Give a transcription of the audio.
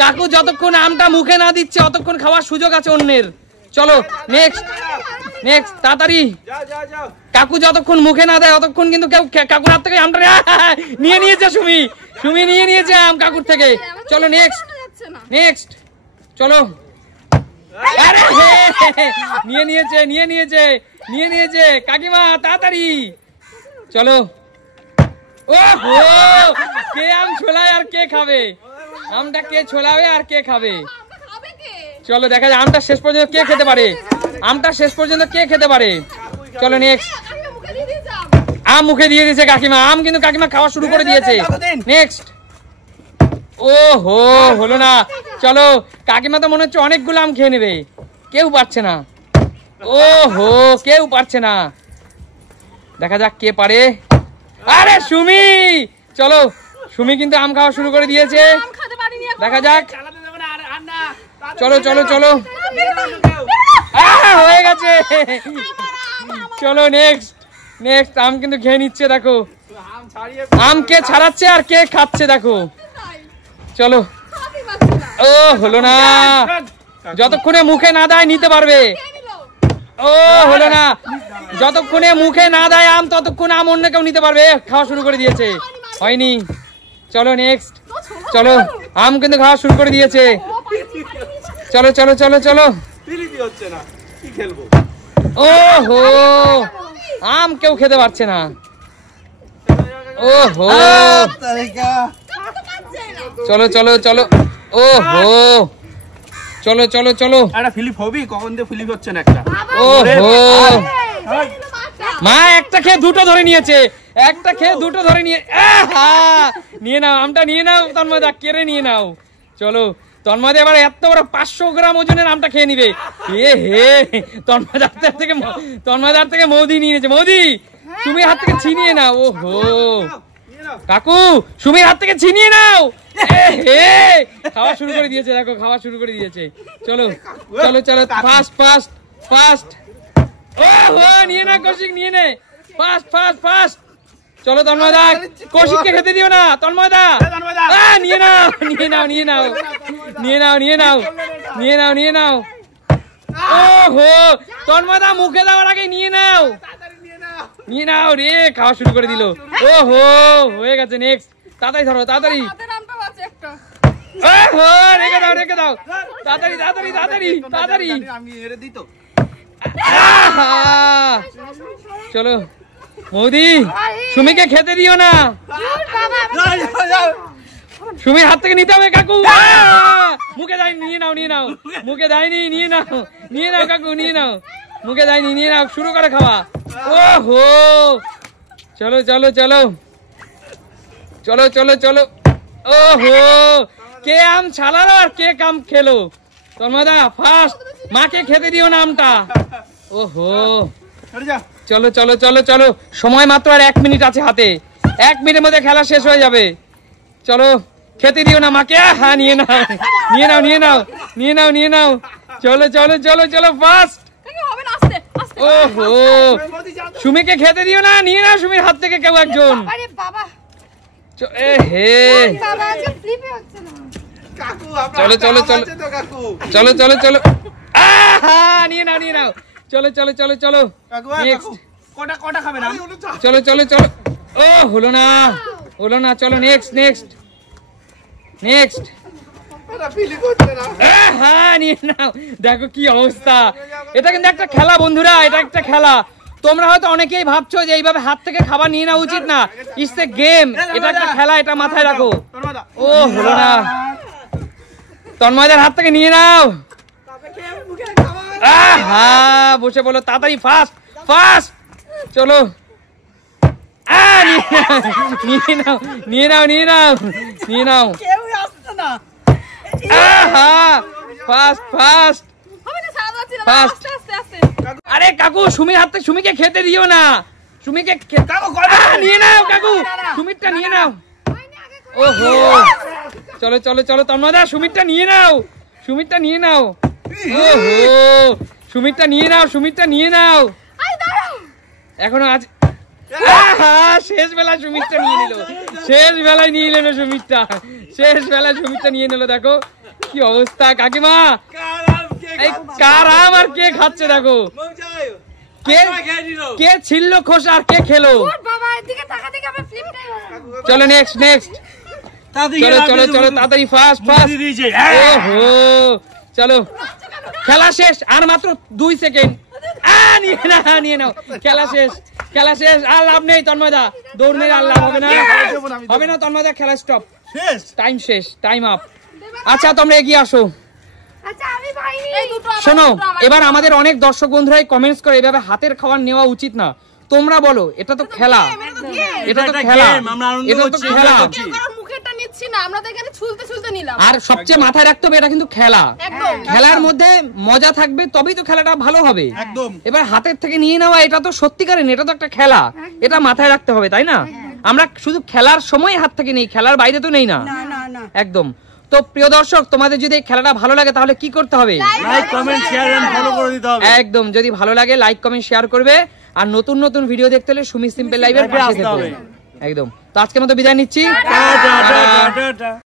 কাকু যতক্ষণ আমটা মুখে না দিচ্ছে অতক্ষণ খাওয়ার সুযোগ আছে অন্যের। চলো নেক্সট নেক্সট তাড়াতাড়ি। কাকু যতক্ষণ মুখে না দেয় অতক্ষণ কিন্তু কেউ কাকুর হাত থেকে আমটা নিয়ে নিয়েছে। সুমি নিয়ে নিয়েছে আম কাকুর থেকে। চলো নেক্সট নেক্সট চলো। আরে নিয়ে নিয়েছে কাকিমা তাড়াতাড়ি চলো। ওহো কে আম ছোলায় আর কে খাবে? আমটা কে ছোলাবে আর কে খাবে? চলো দেখা যায় আমটা শেষ পর্যন্ত কে খেতে পারে। চলো নেক্সট। আম মুখে দিয়ে দিয়েছে কাকিমা। আম কিন্তু কাকিমা খাওয়া শুরু করে দিয়েছে। নেক্সট। ওহো হলো না। চলো কাকিমা তো মনে হচ্ছে অনেকগুলো আম খেয়ে নেবে। কেউ পারছে না। ওহো কেউ পারছে না। দেখা যাক কে পারে। আরে সুমি। চলো সুমি কিন্তু আম খাওয়া শুরু করে দিয়েছে। দেখা যাক। চলো চলো চলো হয়ে গেছে। চলো নেক্সট নেক্সট। আম কিন্তু খেয়ে নিচ্ছে দেখো। আম কে ছাড়াচ্ছে আর কে খাচ্ছে দেখো। চলো। ও হলো না। যতক্ষণে মুখে না দেয় নিতে পারবে। ও হলো না। যতক্ষণে মুখে না দেয় আম ততক্ষণ আম অন্য কেউ নিতে পারবে। খাওয়া শুরু করে দিয়েছে। হয়নি। চলো নেক্সট। চলো আম কিন্তু খাওয়া শুরু করে দিয়েছে। চলো চলো চলো চলো। ওহো আম কেউ খেতে পারছে না। ওহো চলো চলো চলো। ওহো চলো চলো চলো। ফিলিপ হবি কখন দিয়ে ফিলিপ হচ্ছে না একটা। ওহো মা একটা খেয়ে দুটো ধরে নিয়েছে। নিয়ে নাও আমটা নিয়ে নাও। তন্ময়দা কেড়ে নিয়ে নাও। চলো তন্ময়দা এবার এত বড় 500 গ্রাম ওজনের আমটা খেয়ে নিবে। তন্ময়দার থেকে মৌদি নিয়ে নিয়েছে। মৌদি সুমির হাত থেকে ছিনিয়ে নাও। ওহো কাকু সুমির হাত থেকে ছিনিয়ে নাও। খাওয়া শুরু করে দিয়েছে দেখো। খাওয়া শুরু করে দিয়েছে। চলো চলো চলো ফাস্ট ফাস্ট ফাস্ট। ওহো নিয়ে না কৌশিক নিয়ে নে। Fast fast fast. চলো তন্ময়দা কৌশিককে খেতে দিও না। তন্ময়দা নিয়ে নাও নিয়ে নাও নিয়ে নাও নিয়ে নাও নিয়ে নাও নিয়ে নাও নিয়ে নাও। ওহো তন্ময়দা মুখে দেওয়ার আগে নিয়ে নাও নিয়ে নাও রে। খাওয়া শুরু করে দিল। ওহো হয়ে গেছে। নেক্সট তাড়াতাড়ি ধরো তাড়াতাড়ি। ওহো রেখে দাও তাড়াতাড়ি তাড়াতাড়ি তাড়াতাড়ি তাড়াতাড়ি। চলো মৌদি সুমিকে খেতে দিও না। সুমির হাত থেকে নিতে হবে কাকু। মুখে দেয়নি নিয়ে নাও নিয়ে নাও। মুখে দেয়নি নিয়ে নাও নিয়ে নাও কাকু নিয়ে নাও। মুখে দেয়নি নিয়ে নাও। শুরু করে খাওয়া। ওহো চলো চলো চলো চলো চলো চলো। ওহো কে আম ছাড়ালো আর কে কাম খেলো? তন্ময়দা ফার্স্ট। মাকে খেতে দিও না আমটা। ওহো চলো চলো চলো চলো। সময় মাত্র আর 1 মিনিট আছে হাতে। 1 মিনিটের মধ্যে খেলা শেষ হয়ে যাবে। চলো খেতে দিও না মাকে। হ্যাঁ নিয়ে নাও নিয়ে নাও নিয়ে নাও নিয়ে নাও নিয়ে নাও। চলো চলো চলো চলো ফার্স্ট। ওহো সুমিকে খেতে দিও না। নিয়ে নাও সুমির হাত থেকে কেউ একজন। চলো চলো চলো চলো চলো চলো। নিয়ে নাও নিয়ে নাও। চলো চলো চলো চলো। চলো চলো চলো। ও হলো না হলো না। চলো নেক্সট নেক্সট নেক্সট। নিয়ে নাও। দেখো কি অবস্থা। এটা কিন্তু একটা খেলা বন্ধুরা। এটা একটা খেলা। তোমরা হয়তো অনেকেই ভাবছো যে এইভাবে হাত থেকে খাবার নিয়ে নেওয়া উচিত না। It's a game. এটা একটা খেলা। এটা মাথায় রাখো। ও হলো না। তন্ময়দার হাত থেকে নিয়ে নাও। বসে বলো তাড়াতাড়ি ফাস্ট ফাস্ট। চলো নিয়ে নাও নিয়ে নাও নিয়ে নাও নিয়ে নাও। Fast fast fast. আরে কাকু সুমির হাত থেকে সুমিকে খেতে দিও না। সুমিকে নিয়ে নাও কাকু। সুমিরটা নিয়ে নাও। ওহো চলো চলো চলো তন্ময়দা সুমিরটা নিয়ে নাও। সুমিরটা নিয়ে নাও। ওহো সুমিরটা নিয়ে নাও। সুমিরটা নিয়ে নাও। এখনো আজ শেষ বেলায় সুমিরটা নিয়ে নিল। শেষ বেলায় নিয়ে নিল সুমিরটা। শেষ বেলায় সুমিরটা নিয়ে নিল। দেখো কি অবস্থা কাকিমা, এই কার আম আর কে খাচ্ছে দেখো, কে ছিললো খোসা আর কে খেলো। চলো নেক্সট নেক্সট, চলো চলো চলো তাড়াতাড়ি ফাস্ট ফাস্ট। ওহো চলো খেলা শেষ, আর মাত্র 2 সেকেন্ড। নিয়ে নাও, খেলা শেষ, খেলা শেষ, আর লাভ নেই তন্ময়দা, দৌড় মেরে আর লাভ হবে না, হবে না তন্ময়দা, খেলা স্টপ, টাইম শেষ, টাইম আপ। আচ্ছা তোমরা এগিয়ে আসো। শোনো, এবার আমাদের অনেক দর্শক বন্ধুরা কমেন্টস করে এভাবে হাতের খাবার নেওয়া উচিত না। তোমরা বলো, এটা তো খেলা, এটা তো খেলা, এটা তো খেলা, আর সবচেয়ে মাথায় রাখতে হবে এটা কিন্তু খেলা, খেলার মধ্যে মজা থাকবে তবেই তো খেলাটা ভালো হবে। এবার হাতের থেকে নিয়ে নেওয়া এটা তো সত্যিকারের, এটা তো একটা খেলা, এটা মাথায় রাখতে হবে, তাই না? আমরা শুধু খেলার সময় হাত থেকে নেই, খেলার বাইরে তো নেই না, একদম। তো প্রিয় দর্শক, তোমাদের যদি এই খেলাটা ভালো লাগে তাহলে কি করতে হবে? Like comment share and follow করে দিতে হবে। একদম, যদি ভালো লাগে লাইক কমেন্ট শেয়ার করবে, আর নতুন নতুন ভিডিও দেখতে হলে সুমি সিম্পল লাইভের পাশে থাকবে। একদম। তো আজকের মতো বিদায় নিচ্ছি।